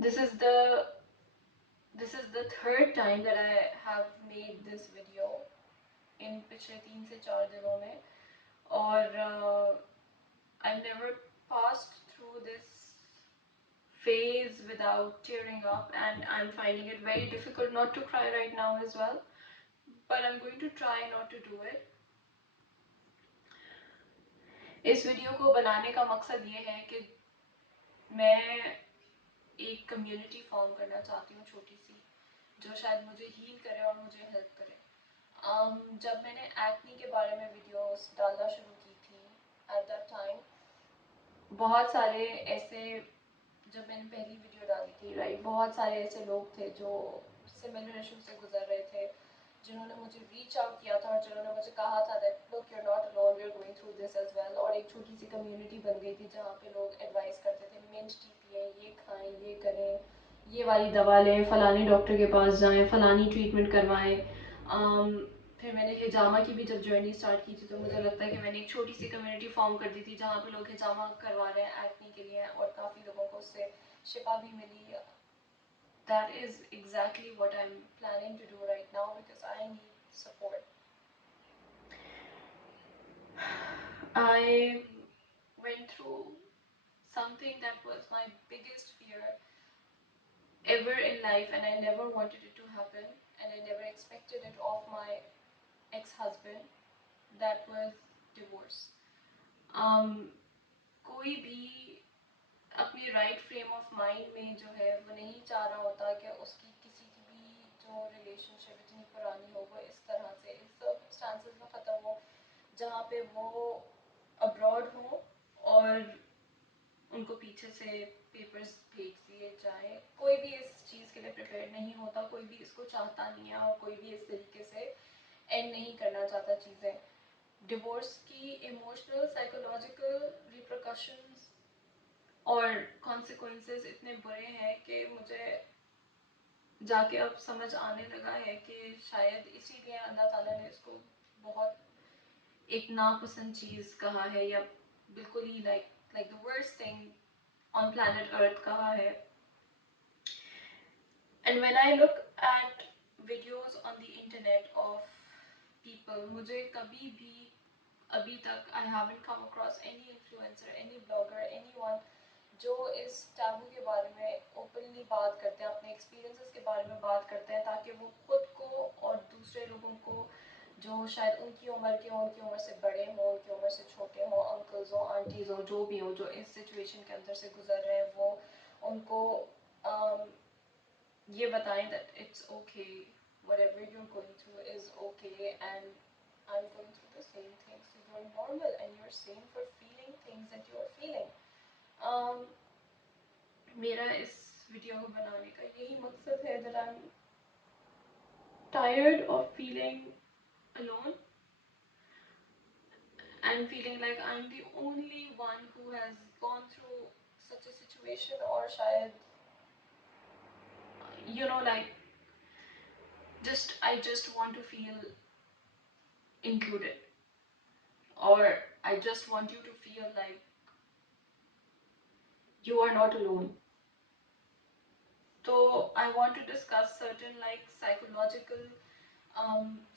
This is the third time that I have made this video in पिछले 3 से 4 दिनों में, और I've never passed through this phase without tearing up, and I'm finding it very difficult not to cry right now as well, but I'm going to try not to do it. इस video को बनाने का मकसद ये है कि मैं एक कम्युनिटी फॉर्म करना चाहती हूँ, छोटी सी, जो शायद मुझे हील करे और मुझे हेल्प करे. जब मैंने एक्ने के बारे में वीडियोस डालना शुरू की थी, एट दैट टाइम बहुत सारे ऐसे, जब मैंने पहली वीडियो डाली थी राइट, बहुत सारे ऐसे लोग थे जो सिमिलर इशू से गुजर रहे थे, जिन्होंने मुझे रीच आउट किया था और जिन्होंने मुझे कहा था that look, you are not alone, we are going through this as well. और एक छोटी सी कम्युनिटी बन गई थी जहाँ पे लोग एडवाइस करते थे, मिंट टी पिए, ये खाएं, ये करें, ये वाली दवा लें, फलानी डॉक्टर के पास जाएं, फलानी ट्रीटमेंट करवाएं. फिर मैंने हिजामा की भी जब जर्नी स्टार्ट की थी, तो मुझे लगता है कि मैंने एक छोटी सी कम्युनिटी फॉर्म कर दी थी जहाँ पे लोग हिजामा करवा रहे हैं एक्ने के लिए, और काफ़ी लोगों को उससे शिफा भी मिली. That is exactly what I'm planning to do right now because I need support. I went through something that was my biggest fear ever in life, and I never wanted it to happen, and I never expected it of my ex-husband. That was divorce. कोई भी अपनी right frame of mind में जो है वो नहीं चाह रहा होता कि उसकी किसी की भी जो रिलेशनशिप इतनी पुरानी हो वो इस तरह से इस सर्कमस्टांसेस में ख़त्म हो, जहाँ पे वो अब्रॉड हो और उनको पीछे से पेपर्स भेज दिए जाए. कोई भी इस चीज़ के लिए प्रिपेयर नहीं होता, कोई भी इसको चाहता नहीं है, और कोई भी इस तरीके से एंड नहीं करना चाहता चीज़ें. डिवोर्स की इमोशनल, साइकोलॉजिकल रिप्रकशंस और कॉन्सिक्वेंसेस इतने बुरे हैं कि मुझे जाके अब समझ आने लगा है कि शायद इसीलिए अल्लाह ताला ने इसको बहुत एक नापसंद चीज़ कहा है, या बिल्कुल ही like the worst thing on planet earth कहा है. And when I look at videos on the internet of people, मुझे कभी भी अभी तक I haven't come across any influencer, any blogger, anyone जो इस टैबू के बारे में ओपनली बात करते हैं, अपने एक्सपीरियंसेस के बारे में बात करते हैं, ताकि वो खुद को और दूसरे लोगों को जो शायद उनकी उम्र के हों, उनकी उम्र से बड़े हों, उनकी उम्र से छोटे हों, अंकल्स हों, आंटीज़ हों, जो भी हों, जो इस सिचुएशन के अंदर से गुजर रहे हैं, वो उनको ये बताएं that it's okay, whatever you're going through is okay, and I'm going through the same things, so you're normal and you're sane for feeling things that you're feeling. um, मेरा इस वीडियो को बनाने का यही मकसद है that I'm tired of feeling alone and feeling like I'm the only one who has gone through such a situation, or शायद like I just want to feel included, or I just want you to feel like you are not alone. So I want to discuss certain like psychological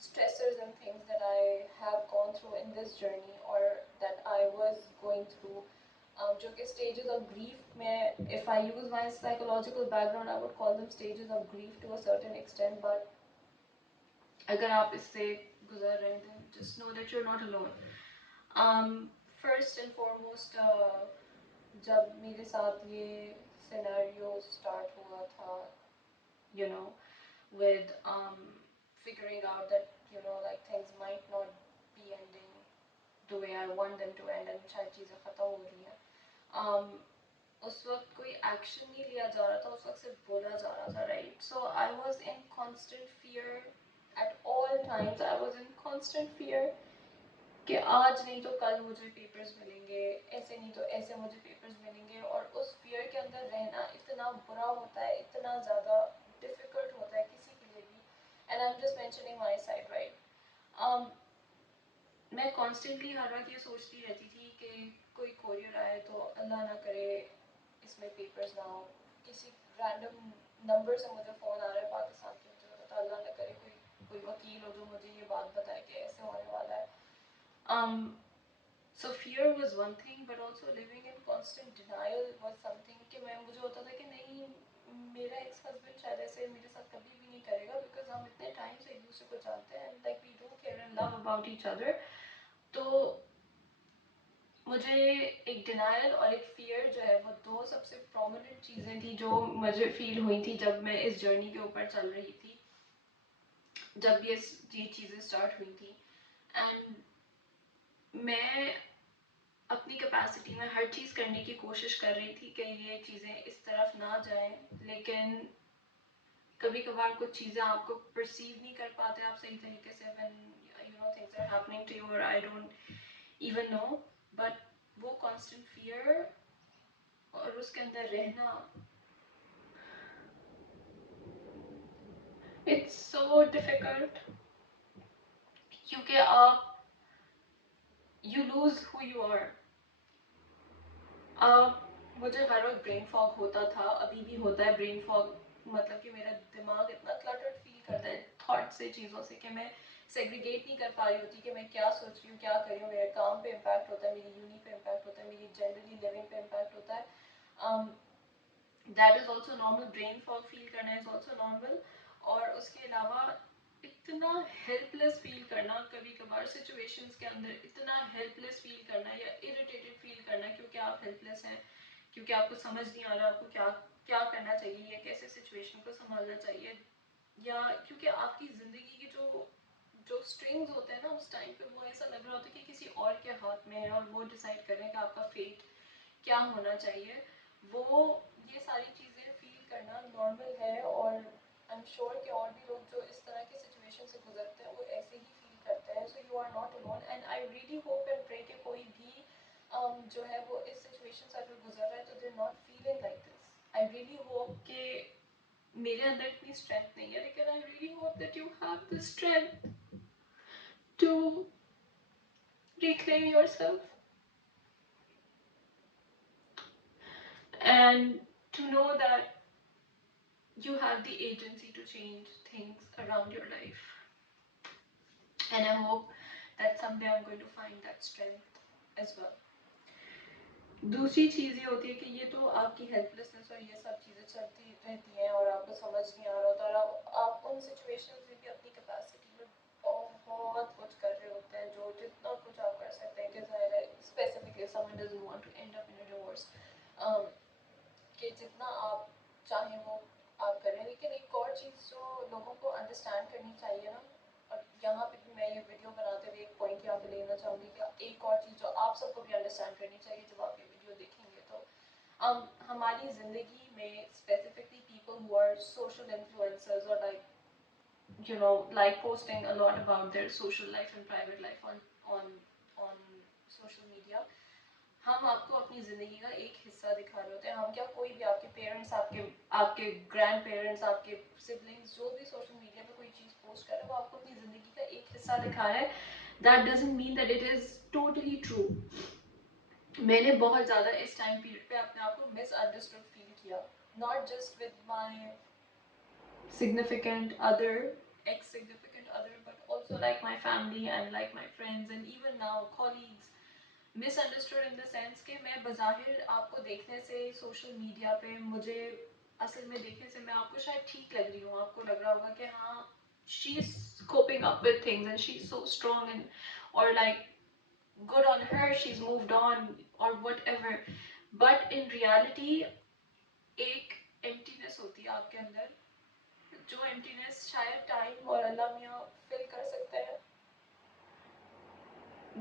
stressors and things that I have gone through in this journey, or that I was going through. जो कि stages of grief में, if I use my psychological background, I would call them stages of grief to a certain extent. But अगर आप इससे गुजर रहे हैं, then just know that you're not alone. First and foremost, जब मेरे साथ ये scenario start हुआ था, you know, with figuring out that like things might not be ending the way I want them to end, and शायद चीज़ें ख़त्म हो रही हैं. उस वक्त कोई एक्शन नहीं लिया जा रहा था, उस वक्त सिर्फ बोला जा रहा था, right. So I was in constant fear at all times. I was in constant fear कि आज नहीं तो कल मुझे पेपर्स मिलेंगे, ऐसे नहीं तो ऐसे मुझे पेपर्स मिलेंगे. और उस फियर के अंदर रहना इतना बुरा होता है, इतना ज़्यादा डिफ़िकल्ट होता है किसी के लिए भी. And I am just mentioning my side, right. मैं कॉन्स्टेंटली हर वक्त ये सोचती रहती थी कि कोई कोरियर आए तो अल्लाह ना करे इसमें पेपर्स ना हो, किसी रैंडम नंबर से मुझे फ़ोन आ रहा है पाकिस्तान की, मुझे पता अल्लाह ना करे कोई कोई वकील हो जो मुझे ये बात बताए कि ऐसे होने वाला है. um, so fear was one thing, but also living in constant denial was something कि मैं मुझे होता था कि नहीं मेरा एक्स हस्बैंड शायद ऐसे मेरे साथ कभी भी नहीं करेगा, बिकॉज हम इतने टाइम से एक दूसरे को जानते हैं, like we do care and love about each other. तो मुझे एक डिनायल और एक फियर जो है वो दो सबसे प्रोमिनेंट चीज़ें थी जो मुझे फील हुई थी जब मैं इस जर्नी के ऊपर चल रही थी, जब ये चीज़ें स्टार्ट हुई थी. एंड मैं अपनी कैपेसिटी में हर चीज़ करने की कोशिश कर रही थी कि ये चीज़ें इस तरफ ना जाएं, लेकिन कभी कभार कुछ चीज़ें आपको परसीव नहीं कर पाते आप सही तरीके से, when you know things are happening to you और I don't even know. But वो कांस्टेंट फियर और उसके अंदर रहना, इट्स सो डिफिकल्ट, क्योंकि आप you lose who you are. मुझे हर वक्त ब्रेन फॉग होता था, अभी भी होता है ब्रेन फॉग, मतलब कि मेरा दिमाग इतना क्लटर्ड फील करता है थॉट से, चीज़ों से, कि मैं सेग्रीगेट नहीं कर पा रही होती कि मैं क्या सोच रही हूँ, क्या कर रही हूँ. मेरे काम पे इम्पैक्ट होता है, मेरी यूनी पे इम्पैक्ट होता है, मेरी जनरली लिविंग पे इम्पैक्ट होता है. That is also normal, brain fog feel करना इज़ ऑल्सो नॉर्मल. और उसके अलावा इतना हेल्पलेस फील करना कभी कभार सिचुएशंस के अंदर, इतना हेल्पलेस फील करना या इरिटेटेड फील करना क्योंकि आप हेल्पलेस हैं, क्योंकि आपको समझ नहीं आ रहा आपको क्या क्या करना चाहिए या कैसे सिचुएशन को संभालना चाहिए, या क्योंकि आपकी ज़िंदगी की जो जो स्ट्रिंग्स होते हैं ना उस टाइम पे वो ऐसा लग रहा होता है कि किसी और के हाथ में है और वो डिसाइड करें कि आपका फेट क्या होना चाहिए. वो ये सारी चीज़ें फील करना नॉर्मल है, और आई एम श्योर कि और भी लोग जो इस तरह की सिचुएशन से गुजरते हैं वो ऐसे ही फील करते हैं. So you are not alone, and I really hope and pray कि कोई भी जो है वो इस सिचुएशन से अगर गुजर रहा है तो they are not feeling like this. I really hope कि मेरे अंदर इतनी स्ट्रेंथ नहीं है, लेकिन I really hope that you have the strength to reclaim yourself and to know that you have the agency to change things around your life. And I hope that someday I'm going to find that strength as well. दूसरी चीज़ ये होती है कि ये तो आपकी helplessness और ये सब चीज़ें चलती रहती हैं और आपको समझ नहीं आ रहा होता, और आप उन सिचुएशंस में भी अपनी कैपेसिटी में बहुत कुछ कर रहे होते हैं, जो जितना कुछ आप कर सकते हैं, कि ज़ाहिर है specifically someone doesn't want to end up in a divorce, कि जितना आप चाहें वो आप करें. लेकिन एक और चीज़ जो लोगों को अंडरस्टैंड करनी चाहिए ना, और यहाँ पे भी मैं ये वीडियो बनाते हुए एक पॉइंट यहाँ पे लेना चाहूँगी कि एक और चीज़ जो आप सबको भी अंडरस्टैंड करनी चाहिए जब आप ये वीडियो देखेंगे, तो हमारी ज़िंदगी में specifically people who are social influencers और like you know like posting a lot about their social life and private life on social media, हम आपको अपनी ज़िंदगी का एक हिस्सा दिखा रहे होते हैं. हम क्या, कोई भी आपके पेरेंट्स, आपके आपके ग्रैंड पेरेंट्स, आपके सिबलिंग्स जो भी सोशल मीडिया पे कोई चीज़ पोस्ट कर रहे हैं वो आपको अपनी ज़िंदगी का एक हिस्सा दिखा रहा है. That doesn't mean that it is totally true. मैंने बहुत ज़्यादा इस टाइम पीरियड पे अपने आप को मिसअंडरस्टूड फील किया, not just with my significant other, ex-significant other, but also like my family and like my friends and even now colleagues. Misunderstood in the sense कि मैं बज़ाहिर आपको देखने से सोशल मीडिया पे, मुझे असल में देखने से मैं आपको शायद ठीक लग रही हूँ, आपको लग रहा होगा कि हाँ she is coping up with things and she's so strong and or like good on her, she's moved on or whatever, but in reality एक emptiness होती है आपके अंदर, जो emptiness शायद टाइम और अल्लाह मियाँ फिल कर सकते हैं,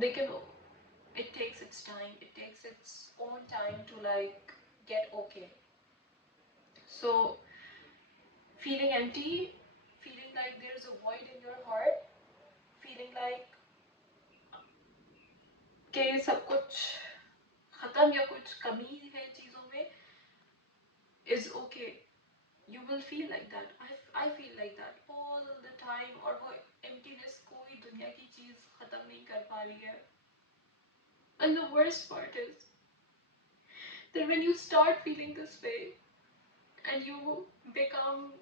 लेकिन it takes its time, it takes its own time to like get okay. So feeling empty, feeling like there's a void in your heart, feeling like कि सब कुछ खत्म या कुछ कमी है चीज़ों में, is okay. You will feel like that. I feel like that all the time. और वो emptiness कोई दुनिया की चीज़ खत्म नहीं कर पा रही है. And the worst part is that when you start feeling this way, and you become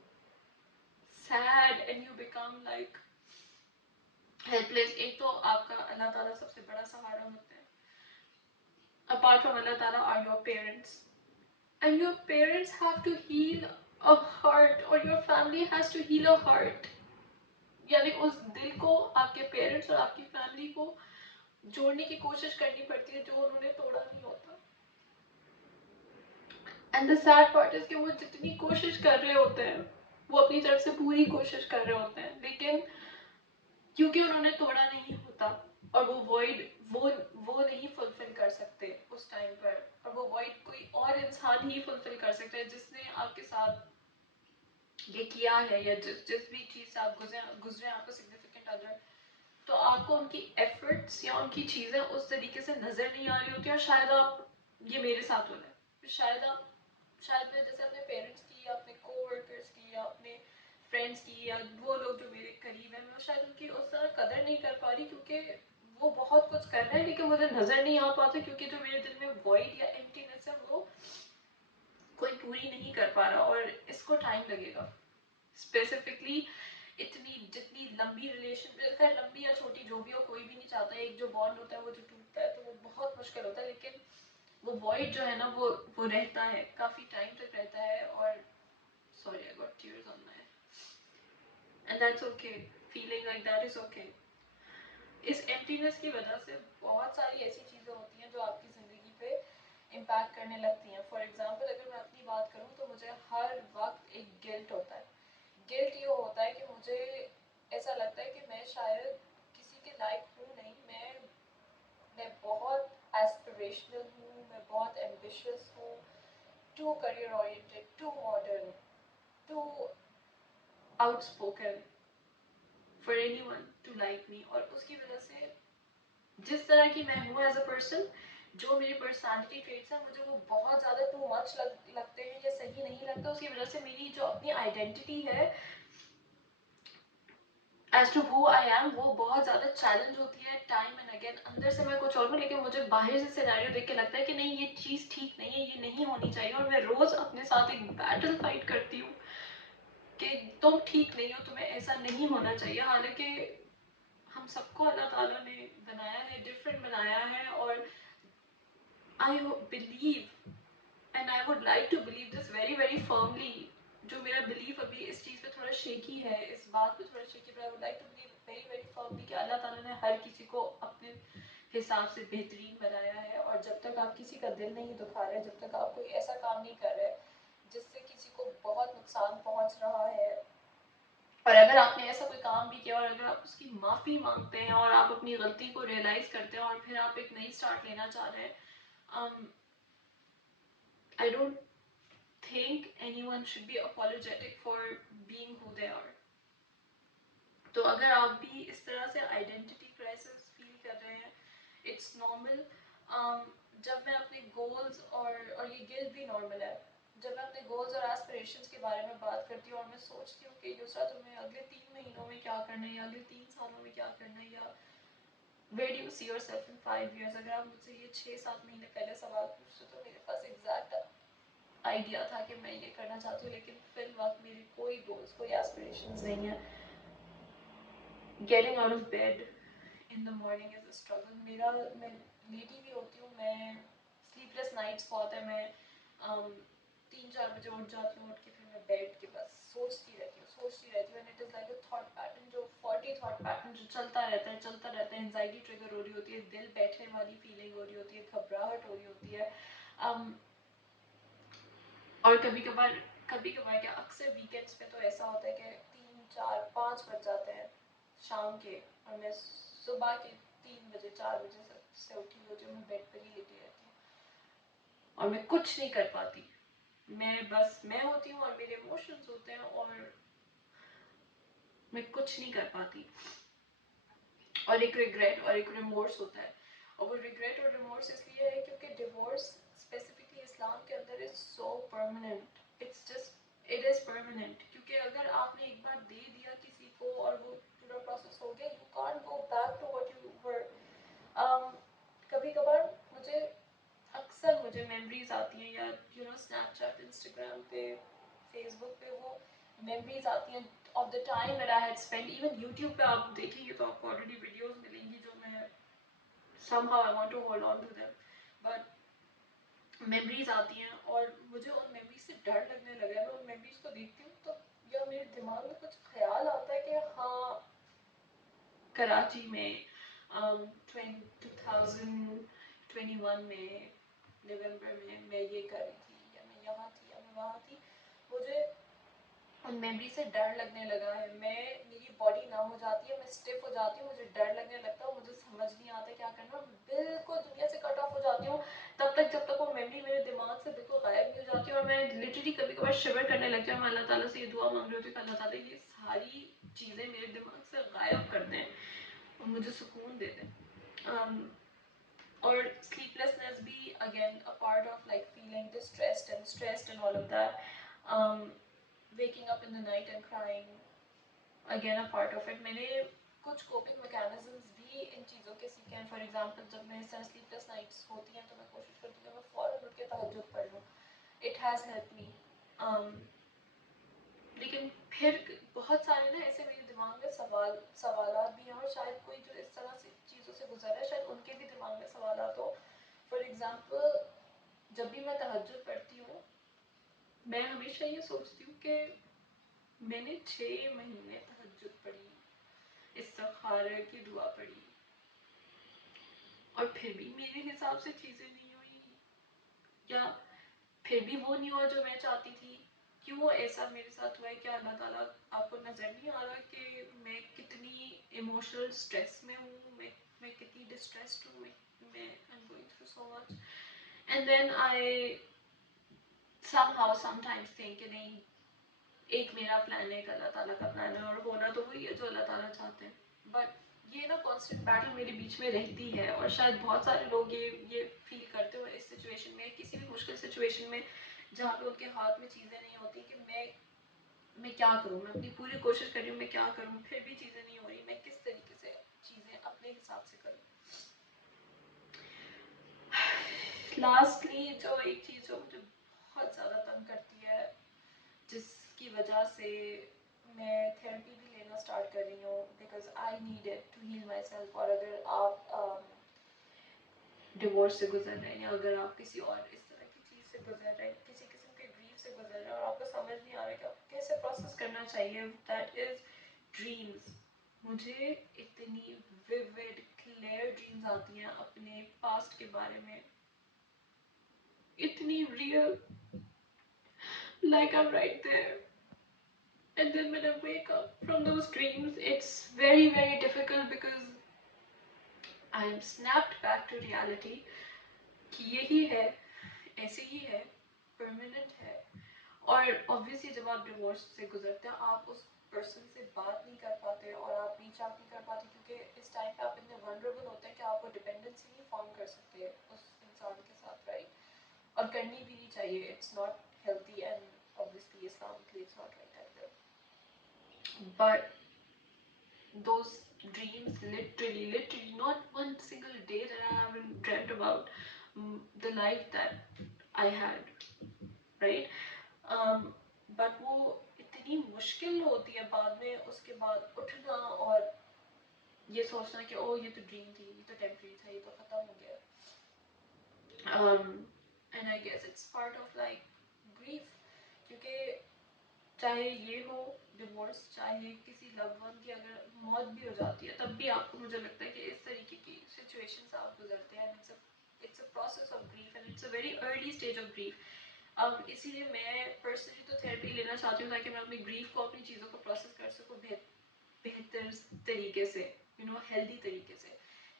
sad and you become like helpless. एक तो आपका अल्लाह ताला सबसे बड़ा सहारा होता है. Apart from Allah Ta'ala are your parents, and your parents have to heal a heart, or your family has to heal a heart. यानी उस दिल को आपके पेरेंट्स और आपकी फैमिली को जोड़ने की कोशिश करनी पड़ती है जो उन्होंने तोड़ा नहीं होता. And the sad part is कि वो जितनी कोशिश कर रहे होते हैं वो अपनी तरफ से पूरी कोशिश कर रहे होते हैं, लेकिन क्योंकि उन्होंने तोड़ा नहीं होता और वो वॉइड वो नहीं फुलफिल कर सकते उस टाइम पर, और वो वॉइड कोई और इंसान ही फुलफिल कर सकता है जिसने आपके साथ ये किया है, या जिस भी चीज़ से आप गुजरे आपको सिग्निफिकेंट अदर, तो आपको उनकी एफर्ट्स या उनकी चीज़ें उस तरीके से नज़र नहीं आ रही होती. और शायद आप, ये मेरे साथ हो रहा है, शायद मैं जैसे अपने पेरेंट्स की या अपने कोवर्कर्स की या अपने फ्रेंड्स की या वो लोग जो मेरे करीब हैं, मैं शायद उनकी उस तरह कदर नहीं कर पा रही क्योंकि वो बहुत कुछ कर रहे हैं लेकिन मुझे नज़र नहीं आ पाता, क्योंकि जो मेरे दिल में वॉइड या एम्प्टीनेस है वो कोई पूरी नहीं कर पा रहा. और इसको टाइम लगेगा. स्पेसिफिकली इतनी जितनी लंबी रिलेशन, खैर लंबी या छोटी जो भी हो, कोई भी नहीं चाहता है एक जो बॉन्ड होता है वो जो टूटता है तो वो बहुत मुश्किल होता है, लेकिन वो वॉइड जो है ना वो रहता है, काफ़ी टाइम तक रहता है. और sorry I got tears on my, and that's okay, feeling like that is okay. इस एम्प्टीनेस की वजह से बहुत सारी ऐसी चीज़ें होती हैं जो आपकी ज़िंदगी पे इम्पैक्ट करने लगती हैं. फॉर एग्जांपल अगर मैं अपनी बात करूँ तो मुझे हर वक्त एक गिल्ट होता है. गिल्ट ये होता है कि मुझे ऐसा लगता है कि मैं शायद किसी के लायक हूँ नहीं. मैं बहुत एस्पिरेशनल हूँ, मैं बहुत एम्बिशियस हूँ, too career oriented, too modern, too outspoken for anyone to like me. और उसकी वजह से जिस तरह की मैं हूँ एज अ पर्सन, जो मेरी पर्सनालिटी ट्रेट्स हैं, मुझे वो बहुत ज़्यादा टू मच लगते हैं या सही नहीं लगता. उसकी वजह से मेरी जो अपनी आइडेंटिटी है as to who I am, वो बहुत ज़्यादा चैलेंज होती है टाइम एंड अगेन. अंदर से मैं कुछ और हूँ लेकिन मुझे बाहर से सिनेरियो देख के लगता है कि नहीं ये चीज़ ठीक नहीं है, ये नहीं होनी चाहिए. और मैं रोज़ अपने साथ एक बैटल फाइट करती हूँ कि तुम ठीक नहीं हो, तुम्हें ऐसा नहीं होना चाहिए. हालांकि हम सबको अल्लाह ताला ने बनाया है, डिफरेंट बनाया है. और I believe and I would like to believe this very very firmly. जो मेरा बिलीफ अभी इस चीज़ पे थोड़ा शेकी है, इस बात पे थोड़ा shaky, but I would like to believe very very firmly कि अल्लाह ताला ने हर किसी को अपने हिसाब से बेहतरीन बनाया है. और जब तक आप किसी का दिल नहीं दुखा रहे, जब तक आप कोई ऐसा काम नहीं कर रहे जिससे किसी को बहुत नुकसान पहुंच रहा है, और अगर आपने ऐसा कोई काम भी किया और अगर आप उसकी माफ़ी मांगते हैं और आप अपनी गलती को रियलाइज़ करते हैं और फिर आप एक नई स्टार्ट लेना चाह रहे हैं, I don't think anyone should be apologetic for being who they are. तो अगर आप भी इस तरह से आइडेंटिटी क्राइसिस फील कर रहे हैं, इट्स नॉर्मल. जब मैं अपने गोल्स और ये गिल्ट भी नॉर्मल है, जब मैं अपने गोल्स और एस्पिरेशंस के बारे में बात करती हूँ और मैं सोचती हूँ कि दूसरा तुम्हें अगले 3 महीनों में क्या करना है या अगले 3 सालों में क्या करना है, या where do you see yourself in 5 years, अगर आप मुझसे ये 6-7 महीने पहले सवाल पूछते तो मेरे पास एग्जैक्ट आइडिया था कि मैं ये करना चाहती हूँ, लेकिन फिर वक्त मेरे कोई गोल्स कोई एस्पिरेशंस नहीं है. Getting out of bed in the morning is a struggle. मैं लेटी भी होती हूँ, मैं स्लीपलेस नाइट्स बहुत है, मैं 3-4 बजे उठ जाती हूँ. उठ के फिर मैं बैठ के बस सोचती रहती हूँ. And it is like a thought pattern, जो 40 थॉट पैटर्न जो चलता रहता है. एंजाइटी ट्रिगर हो रही होती है, दिल बैठने वाली फीलिंग हो रही होती है, घबराहट हो रही होती है. और कभी कभार क्या अक्सर वीकेंड्स पे तो ऐसा होता है कि 3-4-5 बज जाते हैं शाम के, और मैं सुबह के 3 बजे 4 बजे से उठी होती हूँ. मैं बेड पर ही लेटी रहती हूँ और मैं कुछ नहीं कर पाती. मैं होती हूँ और मेरे इमोशंस होते हैं और मैं कुछ नहीं कर पाती. और एक रिग्रेट और एक रिमोर्स होता है. और वो रिग्रेट और रिमोर्स इसलिए है क्योंकि डिवोर्स स्पेसिफिकली इस्लाम के अंदर is so permanent. It's just it is permanent. क्योंकि अगर आपने एक बार दे दिया किसी को और वो पूरा प्रोसेस हो गया, you can't go back to what you were. कभी कभार मुझे मेमोरीज आती हैं या स्नैपचैट इंस्टाग्राम पे फेस बुक पे वो मेमोरीज आती हैं of the time that I had spend. Even YouTube पे आप देखेंगे तो आपको ऑलरेडी वीडियोस मिलेंगी जो मैं somehow I want to hold on to them, but memories आती हैं और मुझे उन मेमोरीज से डर लगने लगा है. मैं उन मेमोरीज को देखती हूँ तो या मेरे दिमाग में कुछ ख्याल आता है कि हाँ कराची में 2021 में नवंबर में मैं ये कर रही थी या मैं यहाँ थी या मैं वहाँ थी. मुझे उन मेमोरी से डर लगने लगा है. मेरी बॉडी ना हो जाती है, मैं स्टिफ हो जाती हूँ, मुझे डर लगने लगता है, मुझे समझ नहीं आता क्या करना. बिल्कुल दुनिया से कट ऑफ हो जाती हूँ तब तक जब तक वो मेमोरी मेरे दिमाग से बिल्कुल गायब नहीं हो जाती. और मैं लिटरली कभी कभार शिवर करने लगती हूँ. मैं अल्लाह ताला से ये दुआ मांग रही होती हूँ कि अल्लाह ताला ये सारी चीज़ें मेरे दिमाग से गायब कर दें और मुझे सुकून दे दें. और sleeplessness भी again a part of like feeling distressed and stressed and all of that. Waking up in the night and crying, again a part of it. मैंने कुछ coping mechanisms भी इन चीज़ों के सीखे हैं. For example, जब मेरे साथ sleepless nights होती हैं तो मैं कोशिश करती हूँ कि मैं फ़ौरन उठ के तहज्जुद पढ़ लूँ. It has helped me. लेकिन फिर बहुत सारे ना ऐसे मेरे दिमाग में सवालात भी हैं और शायद कोई जो इस तरह से चीज़ों से गुजरा है शायद उनके भी दिमाग में सवालात हो. फॉर एग्ज़ाम्पल, जब भी मैं तहज्जुद पढ़ती हूँ मैं हमेशा ये सोचती हूँ कि मैंने 6 महीने तहज्जुद पढ़ी, इस्तिग़फ़ार की दुआ पढ़ी और फिर भी मेरे हिसाब से चीज़ें नहीं हुई, या फिर भी वो नहीं हुआ जो मैं चाहती थी. क्यों ऐसा मेरे साथ हुआ है? क्या अल्लाह ताला आपको नज़र नहीं आ रहा कि मैं कितनी इमोशनल स्ट्रेस में हूँ, मैं कितनी डिस्ट्रेस्ड हूँ, मैं I'm going through so much. And then I somehow sometimes think कि नहीं, एक मेरा प्लान है, एक अल्लाह ताला का प्लान है और होना तो वही है जो अल्लाह ताला चाहते हैं. बट ये ना कॉन्स्टेंट बैटल मेरे बीच में रहती है और शायद बहुत सारे लोग ये फील करते हो इस सिचुएशन में, किसी भी मुश्किल सिचुएशन में जहाँ पे उनके हाथ में चीज़ें नहीं होती कि मैं क्या करूँ, मैं अपनी पूरी कोशिश कर रही हूँ, मैं क्या करूँ, फिर भी चीज़ें नहीं हो रही, मैं किस तरीके से चीज़ें अपने हिसाब से करूँ. लास्टली जो एक चीज़ जो मुझे बहुत ज़्यादा तंग करती है, जिसकी वजह से मैं थेरेपी भी लेना स्टार्ट कर रही हूँ because I need it to heal my myself अगर आप डिवोर्स से गुजर रहे हैं या अगर आप किसी और इस तरह की चीज़ से गुजर रहे हैं, किसी किस्म के ग्रीफ से गुजर रहे हैं और आपको समझ नहीं आ रहा कि आपको कैसे प्रोसेस करना चाहिए, दैट इज़ ड्रीम्स. मुझे इतनी विविड क्लियर ड्रीम्स आती हैं अपने पास्ट के बारे में, इतनी real, like I'm right there. And then when I wake up from those dreams, it's very, very difficult because I'm snapped back to reality कि यही है, ऐसे ही है, परमानेंट है. और ऑब्वियसली जब आप डिवोर्स से गुजरते हैं आप उस पर्सन से बात नहीं कर पाते और आप रीच आउट नहीं कर पाते क्योंकि इस टाइम पे आप इतने वनरेबल होते हैं कि आपको डिपेंडेंसी नहीं फॉर्म कर सकते उस इंसान के साथ, राइट? और करनी भी नहीं चाहिए. It's not healthy and obviously Islamically it's not right at. But those dreams, literally, not one single day that I haven't dreamt about the life that I had, right? But वो इतनी मुश्किल होती है बाद में उसके बाद उठना और ये सोचना कि ओ ये तो ड्रीम थी, ये तो टेम्परेरी था, ये तो ख़त्म हो गया. And I guess it's part of like grief क्योंकि चाहे ये हो डिवोर्स, चाहे किसी लव वन की अगर मौत भी हो जाती है तब भी आपको, मुझे लगता है कि इस तरीके की सिचुएशन से आप गुजरते हैं. It's a process of grief and it's a very early stage of grief. इसीलिए मैं पर्सनली तो थेरेपी लेना चाहती हूँ ताकि मैं अपनी ग्रीफ को, अपनी चीज़ों को प्रोसेस कर सकूँ बेहतर तरीके से, हेल्दी तरीके से.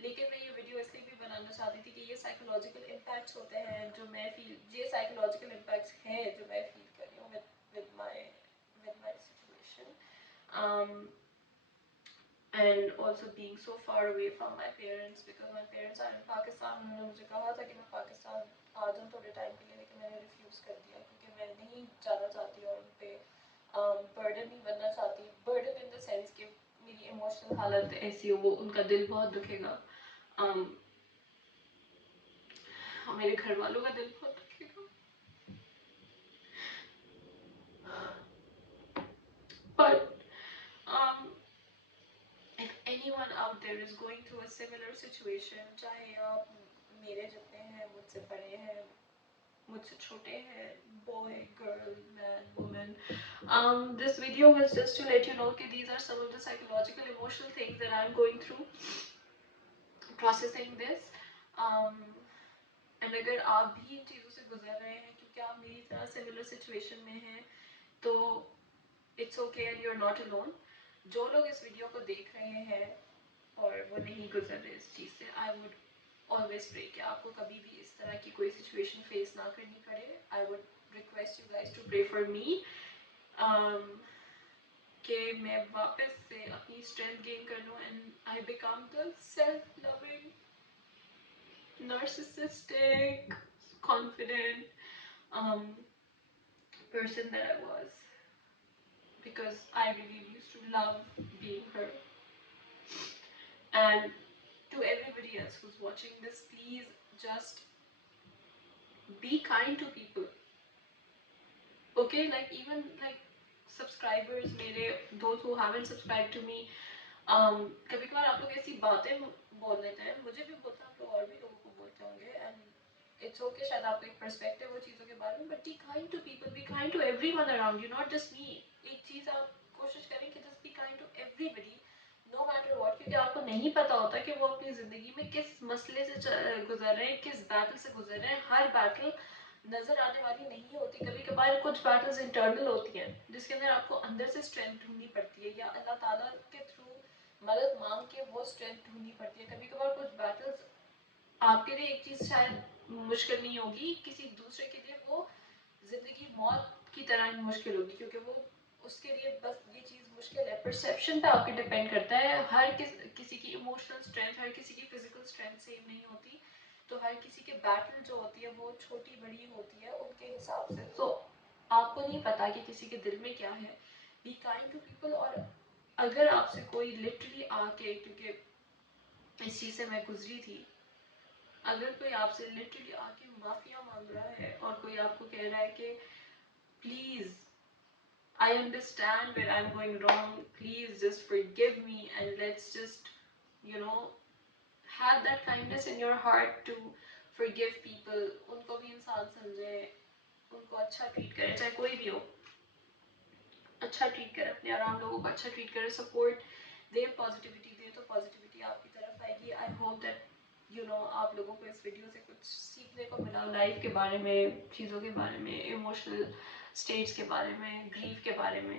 लेकिन मैं ये वीडियो इसलिए भी बनाना चाहती थी कि ये साइकोलॉजिकल इम्पैक्ट्स होते हैं जो मैं ये साइकोलॉजिकल इम्पैक्ट्स हैं जो मैं फील कर रही हूँ with my situation. And also being so far away from my parents because my parents are in Pakistan. उन्होंने मुझे कहा था कि मैं पाकिस्तान आ जाऊँ थोड़े टाइम के लिए, लेकिन मैंने रिफ्यूज़ कर दिया क्योंकि मैं नहीं जाना चाहती और उन पर बर्डन नहीं बनना चाहती. बर्डन इन द सेंस कि मेरी इमोशनल हालत ऐसी हो, वो उनका दिल बहुत दुखेगा, मेरे घर वालों का दिल बहुत दुखेगा. out there is going through a similar situation, چاہے آپ میرے جتنے ہیں, مجھ سے بڑے ہیں, مجھ سے چھوٹے ہیں, boy, girl, man, woman. This video was just to let you know that these are some of the psychological, emotional things that I'm going through, processing this. And اگر آپ بھی ان چیزوں سے گزر رہے ہیں کیونکہ آپ میری طرح سملر سچویشن میں ہیں تو it's okay and you are not alone. جو لوگ اس ویڈیو کو دیکھ رہے ہیں اور وہ نہیں گزر رہے اس چیز سے, آئی ووڈ always pray کہ آپ کو کبھی بھی اس طرح کی کوئی سچویشن فیس نہ کرنی پڑے. I would request you guys to pray for me کہ میں واپس سے اپنی اسٹرینتھ گین کر لوں and I become the self-loving, narcissistic, confident person that I was, because I really used to love being her. And to everybody else who's watching this, please just be kind to people. Okay, like even like subscribers میرے, those who haven't subscribed to me, کبھی کبھار آپ لوگ ایسی باتیں بول دیتے ہیں, مجھے بھی بولتے ہیں, آپ لوگ اور بھی لوگوں کو بولتے ہوں گے, and it's okay, شاید آپ کو ایک پرسپیکٹیو ہو چیزوں کے بارے میں, but be kind to people, be kind to everyone around you, not just me. ایک چیز آپ کوشش کریں کہ just be kind to everybody, no matter what, کیونکہ آپ کو نہیں پتا ہوتا کہ وہ اپنی زندگی میں کس مسئلے سے گزر رہے ہیں, کس بیٹل سے گزر رہے ہیں. ہر بیٹل نظر آنے والی نہیں ہوتی. کبھی کبھار کچھ بیٹلز انٹرنل ہوتی ہیں جس کے اندر آپ کو اندر سے اسٹرینتھ ڈھونڈنی پڑتی ہے, یا اللہ تعالیٰ کے تھرو مدد مانگ کے وہ اسٹرینتھ ڈھونڈنی پڑتی ہے. کبھی کبھار کچھ بیٹلز آپ کے لیے ایک چیز شاید مشکل نہیں ہوگی, کسی دوسرے کے لیے وہ زندگی موت کی طرح ہی مشکل ہوگی, کیونکہ وہ اس کے لیے بس یہ چیز مشکل ہے. پرسیپشن پہ آپ کے ڈپینڈ کرتا ہے. ہر کسی کی ایموشنل اسٹرینتھ, ہر کسی کی فزیکل اسٹرینتھ سیم نہیں ہوتی, تو ہر کسی کے بیٹل جو ہوتی ہے وہ چھوٹی بڑی ہوتی ہے ان کے حساب سے. تو آپ کو نہیں پتا کہ کسی کے دل میں کیا ہے. Be kind to people. اور اگر آپ سے کوئی لٹرلی آ کے, کیونکہ اس چیز سے میں گزری تھی, اگر کوئی آپ سے لٹرلی آ کے معافیا مانگ رہا ہے اور کوئی آپ کو کہہ رہا ہے کہ please I understand where I'm going wrong, please just forgive me and let's just, you know, have that kindness in your heart to forgive people. ان کو بھی انسان سمجھے, ان کو اچھا ٹریٹ کرے, چاہے کوئی بھی ہو, اچھا ٹریٹ کرے, اپنے اراؤنڈ لوگوں کو اچھا ٹریٹ کرے, سپورٹ دے, پازیٹیوٹی دے, تو پازیٹیوٹی آپ کی طرف آئے گی. I hope that you know آپ لوگوں کو اس ویڈیو سے کچھ سیکھنے کو ملا, لائف کے بارے میں, چیزوں کے بارے میں, ایموشنل اسٹیٹس کے بارے میں, گریف کے بارے میں.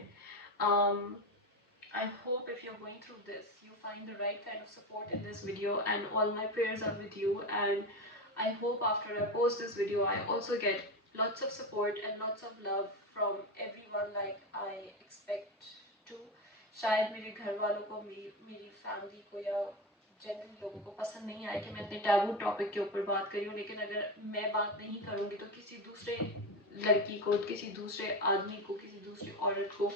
I hope if you're going through this, you find the right kind of support in this video, and all my prayers are with you. And I hope after I post this video, I also get lots of support and lots of love from everyone like I expect to. شاید میرے گھر والوں کو, میری family کو, یا general لوگوں کو پسند نہیں آئے کہ میں اپنے ٹیبو ٹاپک کے اوپر بات کری ہوں, لیکن اگر میں بات نہیں کروں گی تو کسی دوسرے لڑکی کو, کسی دوسرے آدمی کو, کسی دوسری عورت کو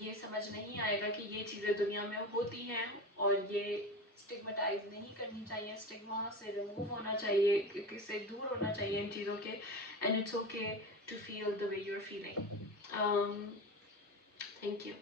یہ سمجھ نہیں آئے گا کہ یہ چیزیں دنیا میں ہوتی ہیں اور یہ اسٹگمٹائز نہیں کرنی چاہیے, اسٹگما سے ریموو ہونا چاہیے, اس سے دور ہونا چاہیے ان چیزوں کے. And it's okay to feel the way you are feeling. Thank you.